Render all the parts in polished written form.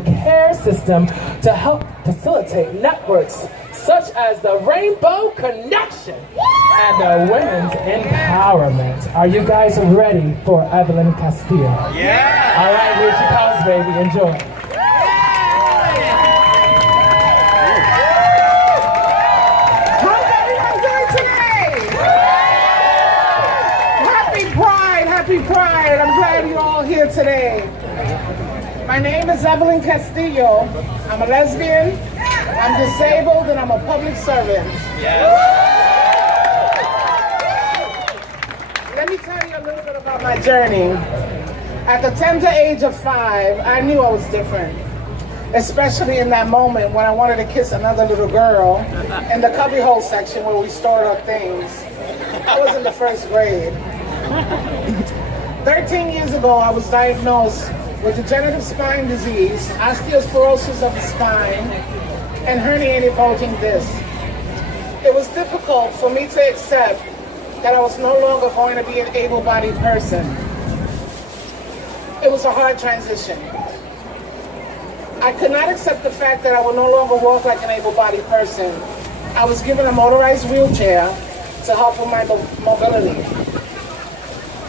care system to help facilitate networks such as the Rainbow Connection and the Women's Empowerment. Are you guys ready for Evelyn Castillo? Yeah! All right, here's your house, baby. Enjoy. How's everyone doing today? Happy Pride. I'm glad you're all here today. My name is Evelyn Castillo. I'm a lesbian, I'm disabled, and I'm a public servant. Let me tell you a little bit about my journey. At the tender age of 5, I knew I was different. Especially in that moment when I wanted to kiss another little girl in the cubbyhole section where we stored our things. I was in the 1st grade. 13 years ago, I was diagnosed with degenerative spine disease, osteoporosis of the spine, and herniated bulging disc. It was difficult for me to accept that I was no longer going to be an able-bodied person. It was a hard transition. I could not accept the fact that I would no longer walk like an able-bodied person. I was given a motorized wheelchair to help with my mobility.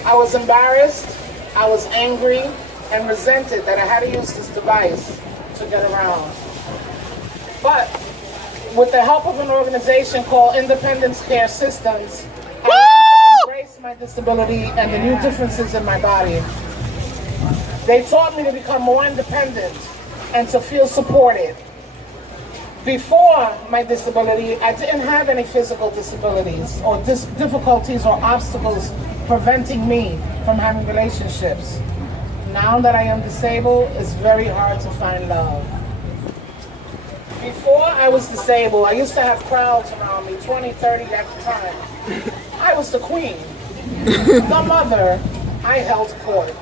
I was embarrassed, I was angry, and resented that I had to use this device to get around. But with the help of an organization called Independence Care Systems, I learned to embrace my disability and the new differences in my body. They taught me to become more independent and to feel supported. Before my disability, I didn't have any physical disabilities or difficulties or obstacles preventing me from having relationships. Now that I am disabled, it's very hard to find love. Before I was disabled, I used to have crowds around me, 20, 30 at the time. I was the queen. The mother, I held court.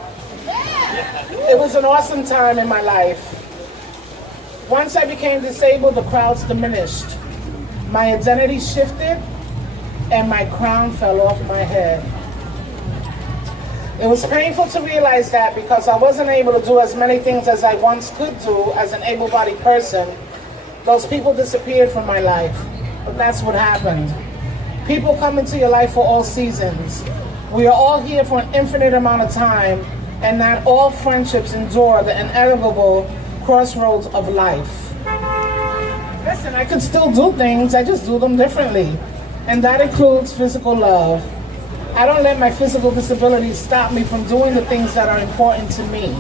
It was an awesome time in my life. Once I became disabled, the crowds diminished. My identity shifted, and my crown fell off my head. It was painful to realize that because I wasn't able to do as many things as I once could do as an able-bodied person. Those people disappeared from my life, but that's what happened. People come into your life for all seasons. We are all here for an infinite amount of time, and not all friendships endure the inevitable crossroads of life. Listen, I could still do things, I just do them differently. And that includes physical love. I don't let my physical disabilities stop me from doing the things that are important to me.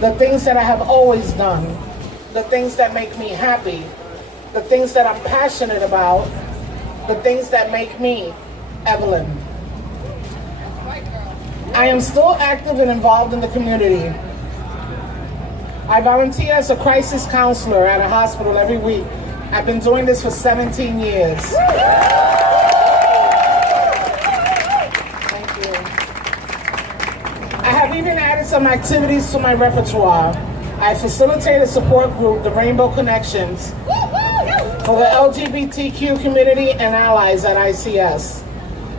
The things that I have always done. The things that make me happy. The things that I'm passionate about. The things that make me Evelyn. I am still active and involved in the community. I volunteer as a crisis counselor at a hospital every week. I've been doing this for 17 years. I have even added some activities to my repertoire. I facilitate a support group, the Rainbow Connections, for the LGBTQ community and allies at ICS.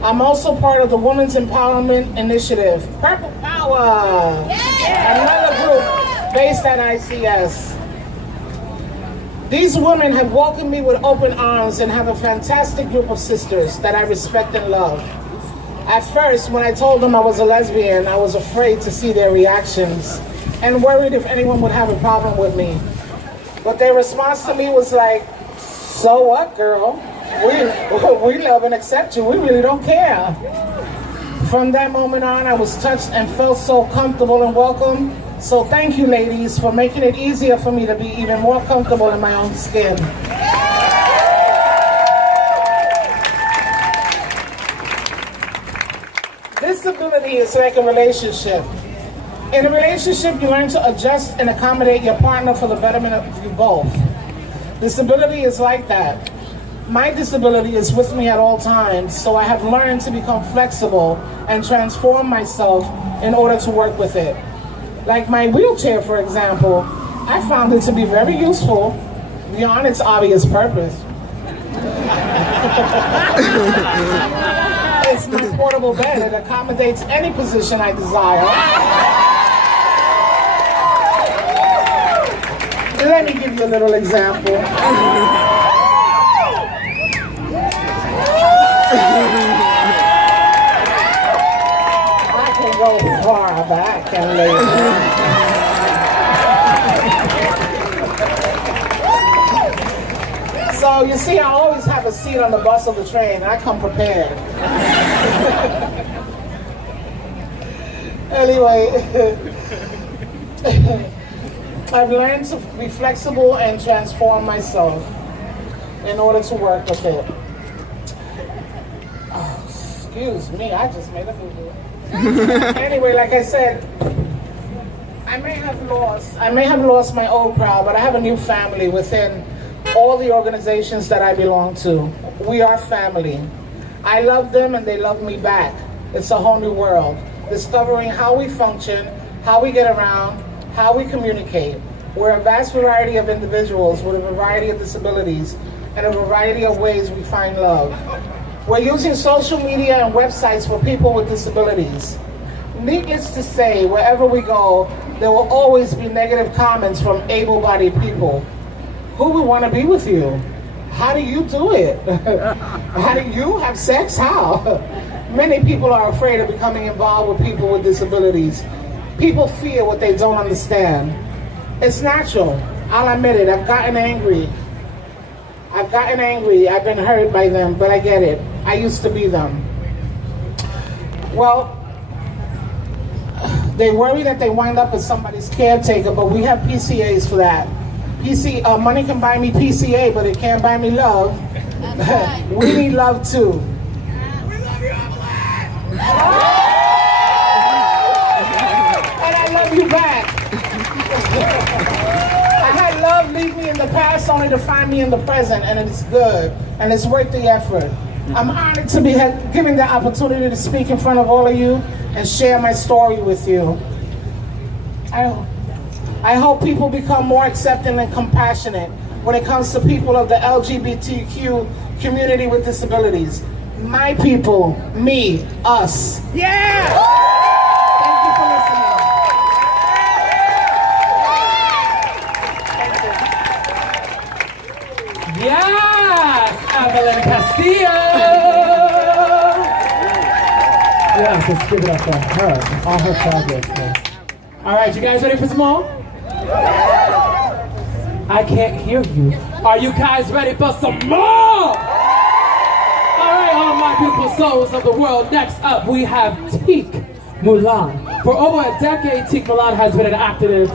I'm also part of the Women's Empowerment Initiative, Purple Power, another group based at ICS. These women have welcomed me with open arms and have a fantastic group of sisters that I respect and love. At first, when I told them I was a lesbian, I was afraid to see their reactions and worried if anyone would have a problem with me. But their response to me was like, so what, girl? We love and accept you. We really don't care. From that moment on, I was touched and felt so comfortable and welcome. So thank you, ladies, for making it easier for me to be even more comfortable in my own skin. Disability is like a relationship. In a relationship, you learn to adjust and accommodate your partner for the betterment of you both. Disability is like that. My disability is with me at all times, so I have learned to become flexible and transform myself in order to work with it. Like my wheelchair, for example, I found it to be very useful beyond its obvious purpose. It's my portable bed. It accommodates any position I desire. Let me give you a little example. I can go far back and later. So you see, I always have a seat on the bus or the train. I come prepared. Anyway, I've learned to be flexible and transform myself in order to work with it. Oh, excuse me, I just made a boo-boo. Anyway, like I said, I may have lost my old crowd, but I have a new family within all the organizations that I belong to. We are family. I love them and they love me back. It's a whole new world. Discovering how we function, how we get around, how we communicate. We're a vast variety of individuals with a variety of disabilities and a variety of ways we find love. We're using social media and websites for people with disabilities. Needless to say, wherever we go, there will always be negative comments from able-bodied people. Who would want to be with you? How do you do it? How do you have sex? How? Many people are afraid of becoming involved with people with disabilities. People fear what they don't understand. It's natural. I'll admit it. I've gotten angry. I've been hurt by them, but I get it. I used to be them. Well, they worry that they wind up as somebody's caretaker, but we have PCAs for that. Money can buy me PCA, but it can't buy me love. We need love too. We love you, Evelyn! And I love you back. I had love leave me in the past only to find me in the present, and it's good, and it's worth the effort. I'm honored to be given the opportunity to speak in front of all of you and share my story with you. I hope people become more accepting and compassionate when it comes to people of the LGBTQ community with disabilities. My people, me, us. Yeah! Thank you for listening. Yes, Evelyn Castillo! Yes, let's give it up for her, all her progress. All right, you guys ready for some more? I can't hear you. Are you guys ready for some more? All right, all my beautiful souls of the world. Next up, we have Teak Mulan. For over a decade, Teak Mulan has been an active